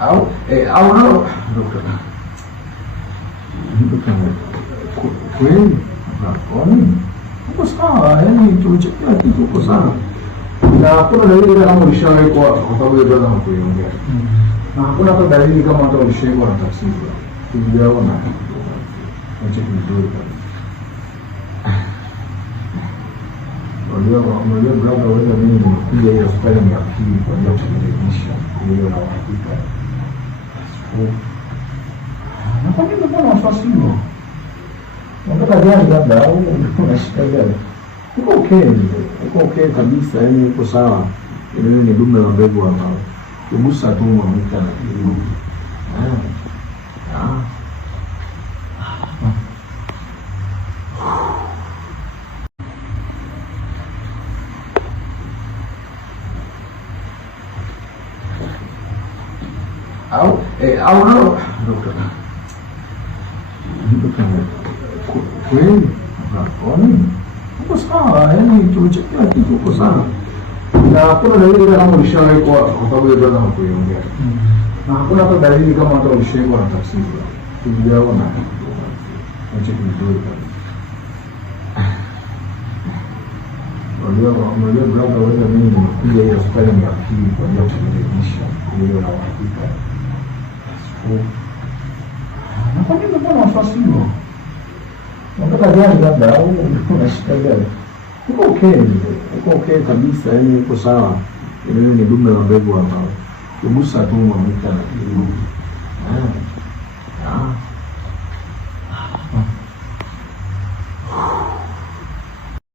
au nalo kweli kwani uko sawa, yani tulichokea kitu uko sawa, na hakuna dalili kama ulishawekwa kwa sababu ya brother hakuiongea, na hakuna hata dalili kama hata ulishawekwa na tafsiri tulijaona acha vizuri kabisa. Unajua brother, wewe mimi nimekuja hiyo hospitali ya pili kwa ajili ya kurekebisha hiyo na uhakika. Na kwa nini mbona wasiwasi huo? Unataka gani labda au unashika gani? Uko okay kabisa, yani uko sawa. Ile ni dume la mbegu hapa. Kugusa tu mwanamke na kitu. Au nalo kweli kwani uko sawa, yani tulichokea kitu uko sawa, na hakuna dalili kama ulishawekwa kwa sababu ya brother hakuiongea, na hakuna hata dalili kama hata ulishawekwa na tafsiri tulijaona acha vizuri kabisa. Unajua brother, wewe mimi nimekuja hiyo hospitali ya pili kwa ajili ya kurekebisha hiyo na uhakika. Na kwa nini mbona wasiwasi huo? Unataka gani labda au unashika gani? Uko okay kabisa, yani uko sawa. Ile ni dume la mbegu hapa. Kugusa tu mwanamke na kitu.